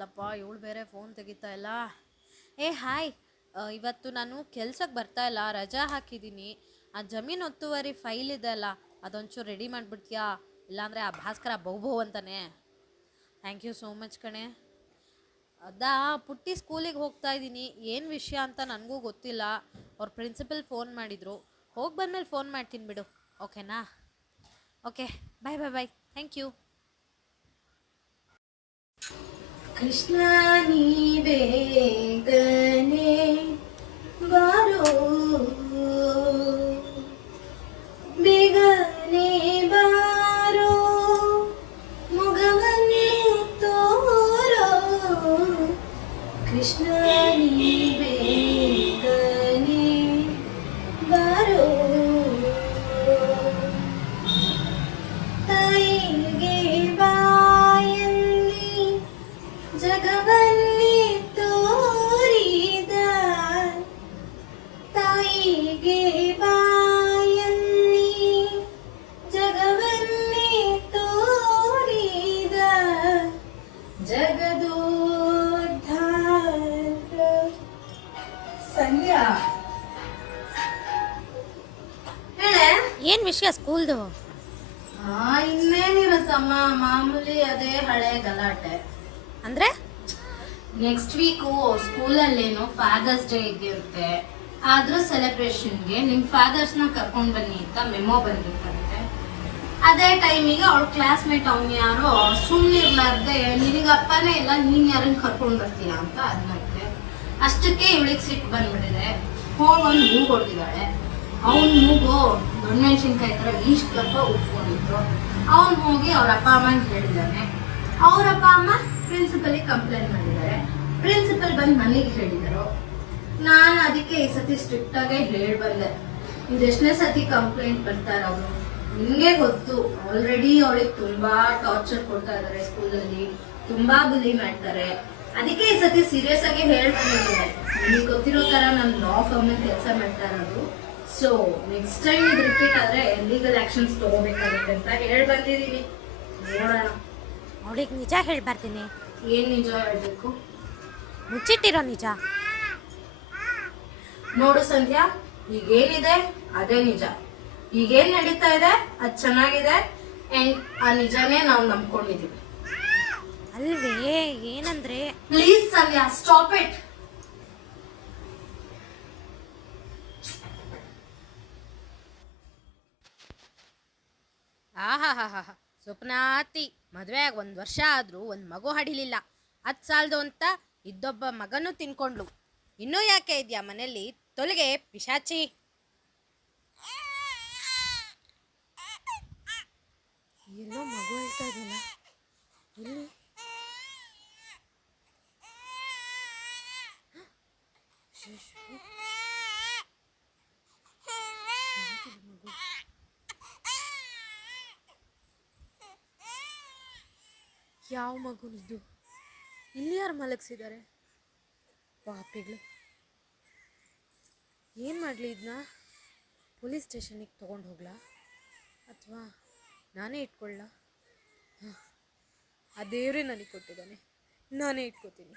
ಬಂತಲ್ಲಪ್ಪ, ಇವಳು ಬೇರೆ ಫೋನ್ ತೆಗಿತಾ ಇಲ್ಲ. ಹಾಯ್, ಇವತ್ತು ನಾನು ಕೆಲ್ಸಕ್ಕೆ ಬರ್ತಾ ಇಲ್ಲ, ರಜಾ ಹಾಕಿದ್ದೀನಿ. ಆ ಜಮೀನು ಒತ್ತುವರಿ ಫೈಲ್ ಇದೆ ಅಲ್ಲ, ಅದೊಂಚೂರು ರೆಡಿ ಮಾಡಿಬಿಡ್ತೀಯಾ? ಇಲ್ಲಾಂದರೆ ಆ ಭಾಸ್ಕರ ಬಹು ಅಂತಾನೆ. ಥ್ಯಾಂಕ್ ಯು ಸೋ ಮಚ್ ಕಣೆ. ಅದಾ ಪುಟ್ಟಿ ಸ್ಕೂಲಿಗೆ ಹೋಗ್ತಾ ಇದ್ದೀನಿ, ಏನು ವಿಷಯ ಅಂತ ನನಗೂ ಗೊತ್ತಿಲ್ಲ. ಅವ್ರ ಪ್ರಿನ್ಸಿಪಲ್ ಫೋನ್ ಮಾಡಿದರು. ಹೋಗಿ ಬಂದಮೇಲೆ ಫೋನ್ ಮಾಡ್ತೀನಿ ಬಿಡು, ಓಕೆನಾ? Okay, bye bye bye, thank you. Krishna ನೀ ಬೇಗನೆ ಬಾರೋ, ಬೇಗನೆ ಬಾರೋ, ಮುಗವನ್ನು ತೋರೋ. ಕೃಷ್ಣ ನೀ ಬೇಗನೆ ಬಾರೋ, ತಾಯಿಗೆ ಬಾಯಲ್ಲಿ ಜಗವನ್ನೇ ತೋರಿದ, ತಾಯಿಗೆ ಬಾಯಲ್ಲಿ ಜಗವನ್ನೇ ತೋರಿದ ಜಗದೋದ್ಧಾರ. ಸಂಧ್ಯಾ, ಹೇಳೆ ಏನು ವಿಷಯ ಸ್ಕೂಲ್ದು? ಇನ್ನೇನಿರುತ್ತಮ್ಮ, ಮಾಮೂಲಿ ಅದೇ ಹಳೆ ಗಲಾಟೆ. ಅಂದರೆ ನೆಕ್ಸ್ಟ್ ವೀಕು ಸ್ಕೂಲಲ್ಲೇನು ಫಾದರ್ಸ್ ಡೇ ಇದೆಯಂತೆ. ಆದ್ರೂ ಸೆಲೆಬ್ರೇಷನ್ಗೆ ನಿಮ್ಮ ಫಾದರ್ಸ್ನ ಕರ್ಕೊಂಡು ಬನ್ನಿ ಅಂತ ಮೆಮೊ ಬಂದಿತ್ತಂತೆ. ಅದೇ ಟೈಮಿಗೆ ಅವಳ ಕ್ಲಾಸ್ಮೇಟ್ ಅವ್ನು ಯಾರೋ ಸುಮ್ಮನಿರ್ಲಾರ್ದೆ ನಿನಗೆ ಅಪ್ಪನೇ ಇಲ್ಲ, ನೀನು ಯಾರನ್ನ ಕರ್ಕೊಂಡು ಬರ್ತೀಯ ಅಂತ ಅದನ್ನಂತೆ. ಅಷ್ಟಕ್ಕೆ ಇವಳಿಗೆ ಸಿಟ್ಟು ಬಂದ್ಬಿಟ್ಟಿದೆ. ಹೋಗಿ ಒಂದು ಮೂಗು ಹೊಡೆದಿದ್ದಾಳೆ. ಅವನ ಮೂಗು ದೊಡ್ಡ ಮೆಣಸಿನ್ಕಾಯಿ ಥರ ಇಷ್ಟಪ್ಪ ಉಟ್ಕೊಂಡಿತ್ತು. ಅವನು ಹೋಗಿ ಅವ್ರ ಅಪ್ಪ ಅಮ್ಮನ ಹೇಳಿದ್ದಾನೆ. ಅವರಪ್ಪ ಅಮ್ಮ ಪ್ರಿನ್ಸಿಪಲ್ಗೆ ಕಂಪ್ಲೇಂಟ್ ಮಾಡಿದ್ದಾರೆ. ಪ್ರಿನ್ಸಿಪಲ್ ಬಂದು ನನಗೆ ಹೇಳಿದರು. ನಾನು ಅದಕ್ಕೆ ಈ ಸತಿ ಸ್ಟ್ರಿಕ್ಟ್ ಆಗೇ ಹೇಳಿ ಬಂದೆ. ಇದೆಷ್ಟನೇ ಸತಿ ಕಂಪ್ಲೇಂಟ್ ಬರ್ತಾ ಇರೋದು ನಿಮಗೆ ಗೊತ್ತು. ಆಲ್ರೆಡಿ ಅವಳಿಗೆ ತುಂಬಾ ಟಾರ್ಚರ್ ಕೊಡ್ತಾ ಇದ್ದಾರೆ ಸ್ಕೂಲಲ್ಲಿ, ತುಂಬಾ ಬುಲಿ ಮಾಡ್ತಾರೆ. ಅದಕ್ಕೆ ಈ ಸತಿ ಸೀರಿಯಸ್ ಆಗಿ ಹೇಳಿ ಬಂದಿದ್ದೇನೆ. ನಿಮಗೆ ಗೊತ್ತಿರೋ ತರ ನಾನು ಲಾ ಫರ್ಮ್ ಕೆಲಸ ಮಾಡ್ತಾ ಇರೋದು. ಸೊ ನೆಕ್ಸ್ಟ್ ಟೈಮ್ ಇದು ರಿಪೀಟ್ ಆದ್ರೆ ಲೀಗಲ್ ಆಕ್ಷನ್ಸ್ ತಗೋಬೇಕಾಗುತ್ತೆ ಅಂತ ಹೇಳಿ ಬಂದಿದ್ದೀನಿ. ನೋಡೋಣ. ಅವಳಿಗೆ ನಿಜ ಹೇಳಿ ಬರ್ತೀನಿ. ಏನ್ ನಿಜ ಹೇಳ್ಬೇಕು? ಮುಚ್ಚಿಟ್ಟಿರೋ ನಿಜ. ನೋಡು ಸಂಧ್ಯಾ, ಈಗೇನಿದೆ ಅದೇ ನಿಜ. ಈಗೇನ್ ನಡೀತಾ ಇದೆ ಅದು ಚೆನ್ನಾಗಿದೆ. ಅಂಡ್ ಆ ನಿಜನೇ ನಾವು ನಂಬ್ಕೊಂಡಿದೀವಿ. ಅಲ್ವೇ, ಏನಂದ್ರೆ ಪ್ಲೀಸ್ ಸಂಧ್ಯಾ, ಸ್ಟಾಪ್ ಇಟ್. ಆಹಾ ಸ್ವಪ್ನಾತಿ ಮದುವೆ ಆಗಿ 1 ವರ್ಷ ಆದರೂ ಒಂದು ಮಗು ಹಡಿಲಿಲ್ಲ. 10 ಸಾಲದು ಅಂತ ಇದ್ದೊಬ್ಬ ಮಗನೂ ತಿನ್ಕೊಂಡ್ಲು. ಇನ್ನೂ ಯಾಕೆ ಇದೆಯಾ ಮನೇಲಿ? ತೊಲಗೆ ಪಿಶಾಚಿ. ಎಲ್ಲೋ ಮಗು ಹೇಳ್ತಾ ಇದೆಯಲ್ಲ, ಎಲ್ಲಿ? ಯಾವ ಮಗುನಿದ್ದು? ಇಲ್ಲಿ ಯಾರು ಮಲಗಿಸಿದ್ದಾರೆ? ಪಾಪಿಗಳು. ಏನು ಮಾಡಲಿ ಇದನ್ನ? ಪೊಲೀಸ್ ಸ್ಟೇಷನಿಗೆ ತೊಗೊಂಡು ಹೋಗ್ಲಾ ಅಥವಾ ನಾನೇ ಇಟ್ಕೊಳ್ಳ? ಆ ದೇವರೇ ನನಗೆ ಕೊಟ್ಟಿದ್ದಾನೆ, ನಾನೇ ಇಟ್ಕೋತೀನಿ.